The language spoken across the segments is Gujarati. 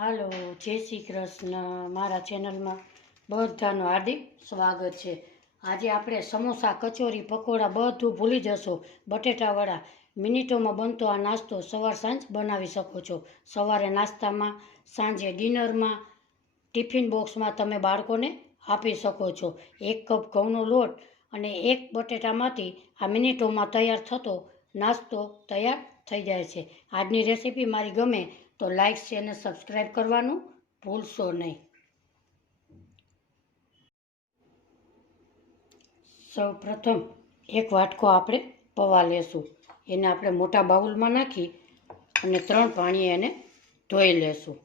હાલો, જય શ્રી કૃષ્ણ. મારા ચેનલમાં બધાનું હાર્દિક સ્વાગત છે. આજે આપણે સમોસા, કચોરી, પકોડા બધું ભૂલી જશો. બટેટાવડા મિનિટોમાં બનતો આ નાસ્તો સવાર સાંજ બનાવી શકો છો. સવારે નાસ્તામાં, સાંજે ડિનરમાં, ટિફિન બોક્સમાં તમે બાળકોને આપી શકો છો. 1 કપ ઘઉંનો લોટ અને 1 બટેટામાંથી આ મિનિટોમાં તૈયાર થતો નાસ્તો તૈયાર થઈ જાય છે. આજની રેસીપી મારી ગમે તો લાઇક, શેર અને સબસ્ક્રાઈબ કરવાનું ભૂલશો નહીં. સૌ પ્રથમ 1 વાટકો આપણે પૌવા લેશું. એને આપણે મોટા બાઉલમાં નાખી અને 3 પાણીએ એને ધોઈ લેશું.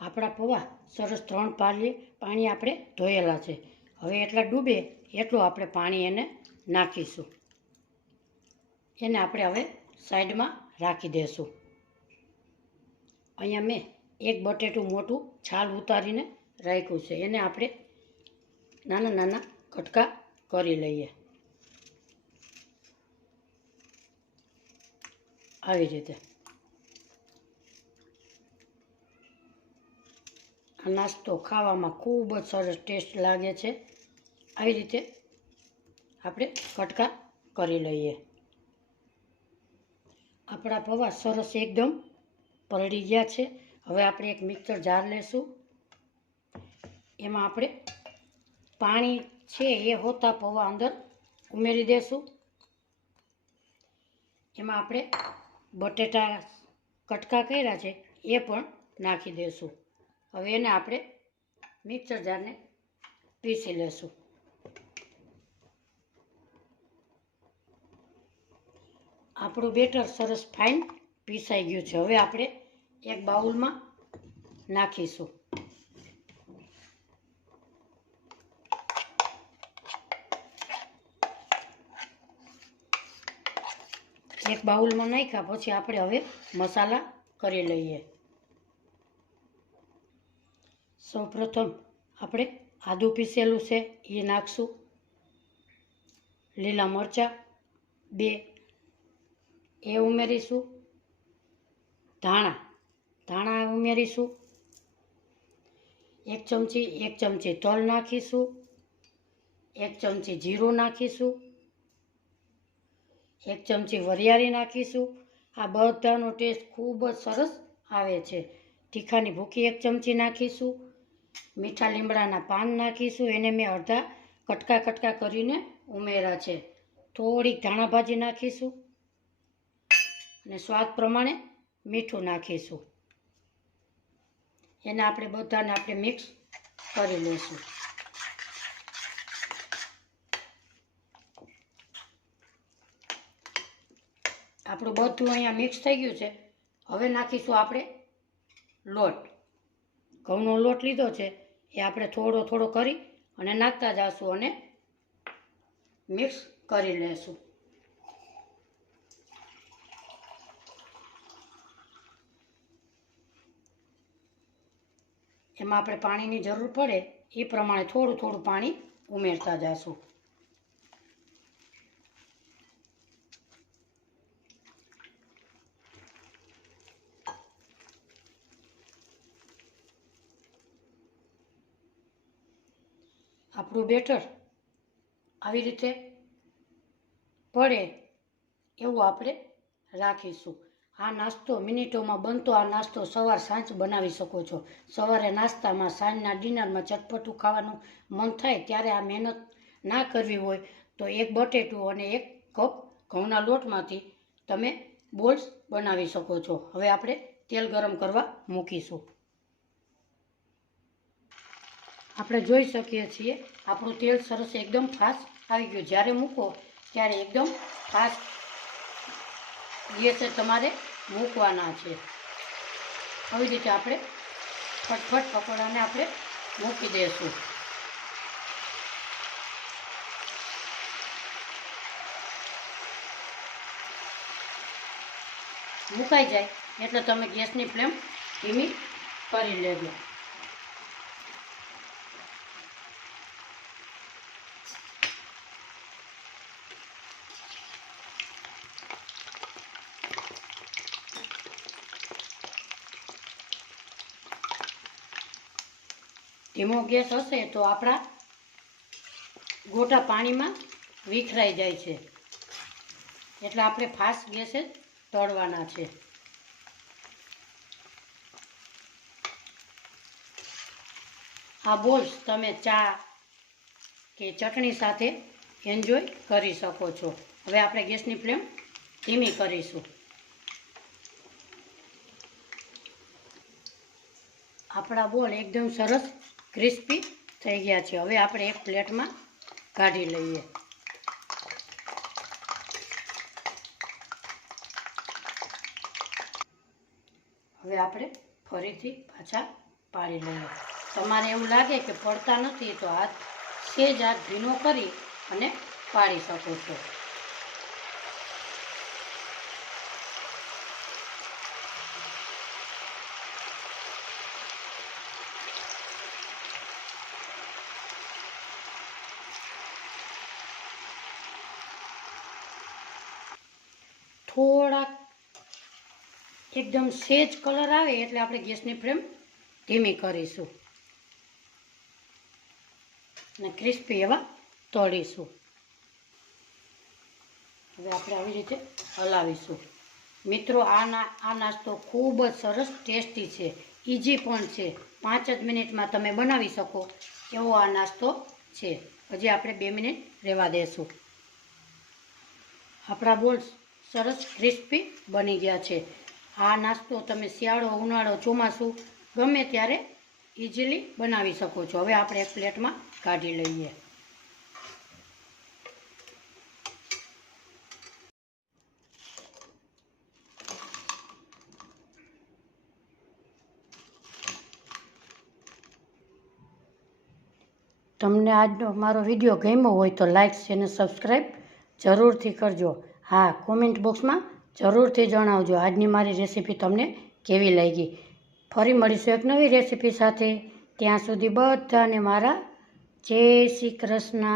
આપણા પૌવા સરસ 3 પાણી આપણે ધોયેલા છે. હવે એટલા ડૂબે એટલું આપણે પાણી એને નાખીશું. એને આપણે હવે સાઈડમાં રાખી દેશું. અહીંયા મેં 1 બટેટું મોટું છાલ ઉતારીને રાખ્યું છે. એને આપણે નાના નાના કટકા કરી લઈએ. આવી રીતે આ નાસ્તો ખાવામાં ખૂબ જ સરસ ટેસ્ટ લાગે છે. આવી રીતે આપણે કટકા કરી લઈએ. આપણા પૌવા સરસ એકદમ પલળી ગયા છે. હવે આપણે એક મિક્સર જાર લેશું. એમાં આપણે પાણી છે એ હોતા પૌવા અંદર ઉમેરી દેશું. એમાં આપણે બટેટા કટકા કર્યા છે એ પણ નાખી દેશું. હવે એને આપણે મિક્સર જારને પીસી લેશું. આપણું બેટર સરસ ફાઇન પીસાઈ ગયું છે. હવે આપણે એક બાઉલમાં નાખીશું. એક બાઉલમાં નાખ્યા પછી આપણે હવે મસાલા કરી લઈએ. સૌપ્રથમ આપણે આદુ પીસેલું છે એ નાખશું. લીલા મરચાં 2 એ ઉમેરીશું. ધાણા ઉમેરીશું. 1 ચમચી તલ નાખીશું. 1 ચમચી જીરું નાખીશું. 1 ચમચી વરિયાળી નાખીશું. આ બધાનો ટેસ્ટ ખૂબ જ સરસ આવે છે. તીખાની ભૂકી 1 ચમચી નાખીશું. મીઠા લીમડાના પાન નાખીશું. એને મેં અડધા કટકા કરીને ઉમેર્યા છે. થોડીક ધાણા ભાજી નાખીશું અને સ્વાદ પ્રમાણે મીઠું નાખીશું. એને આપણે બધાને મિક્સ કરી લઈશું. આપણું બધું અહીંયા મિક્સ થઈ ગયું છે. હવે નાખીશું આપણે લોટ. ઘઉંનો લોટ લીધો છે એ આપણે થોડો કરી અને નાખતા જઈશું અને મિક્સ કરી લેશું. એમાં આપણે પાણીની જરૂર પડે એ પ્રમાણે થોડું પાણી ઉમેરતા જઈશું. આપણું બેટર આવી રીતે પડે એવું આપણે રાખીશું. આ નાસ્તો મિનિટોમાં બનતો આ નાસ્તો સવાર સાંજ બનાવી શકો છો. સવારે નાસ્તામાં, સાંજના ડિનરમાં ચટપટું ખાવાનું મન થાય ત્યારે આ મહેનત ના કરવી હોય તો 1 બટેટું અને 1 કપ ઘઉંના લોટમાંથી તમે બોલ્સ બનાવી શકો છો. હવે આપણે તેલ ગરમ કરવા મૂકીશું. આપણે જોઈ શકીએ છીએ આપણું તેલ સરસ એકદમ ફાસ્ટ આવી ગયું. જ્યારે મૂકો ત્યારે એકદમ ફાસ્ટ ગેસે તમારે મૂકવાના છે. આવી રીતે આપણે ફટફટ પકોડાને આપણે મૂકી દઈશું. મુકાઈ જાય એટલે તમે ગેસની ફ્લેમ ધીમી કરી લેજો. ધીમો ગેસ હશે તો આપણા ગોટા પાણીમાં વિખરાઈ જાય છે, એટલે આપણે ફાસ્ટ ગેસે જ તળવાના છે. આ બોલ્સ તમે ચા કે ચટણી સાથે એન્જોય કરી શકો છો. હવે આપણે ગેસની ફ્લેમ ધીમી કરીશું. આપણા બોલ એકદમ સરસ ક્રિસ્પી થઈ ગયા છે. હવે આપણે એક પ્લેટમાં કાઢી લઈએ. હવે આપણે ફરીથી પાછા પાડી લઈએ. તમારે એવું લાગે કે પડતા નથી તો સહેજ હાથ ભીનો કરી અને પાડી શકો છો. થોડાક એકદમ સહેજ કલર આવે એટલે આપણે ગેસની ફ્લેમ ધીમી કરીશું અને ક્રિસ્પી એવા તળીશું. હવે આપણે આવી રીતે હલાવીશું. મિત્રો, આ નાસ્તો ખૂબ જ સરસ ટેસ્ટી છે, ઇઝી પણ છે. 5 જ મિનિટમાં તમે બનાવી શકો એવો આ નાસ્તો છે. હજી આપણે 2 મિનિટ રહેવા દેશું. આપણા બોલ્સ સરસ ક્રિસ્પી બની ગયા છે. આ નાસ્તો તમે શિયાળો, ઉનાળો, ચોમાસું ગમે ત્યારે ઇઝીલી બનાવી શકો છો. હવે આપણે એક પ્લેટમાં કાઢી લઈએ. તમને આજનો મારો વિડીયો ગમ્યો હોય તો લાઇક અને સબસ્ક્રાઈબ જરૂરથી કરજો. હા, કોમેન્ટ બોક્સમાં જરૂરથી જણાવજો આજની મારી રેસીપી તમને કેવી લાગી. ફરી મળીશું એક નવી રેસીપી સાથે. ત્યાં સુધી બધાને મારા જય શ્રી કૃષ્ણ.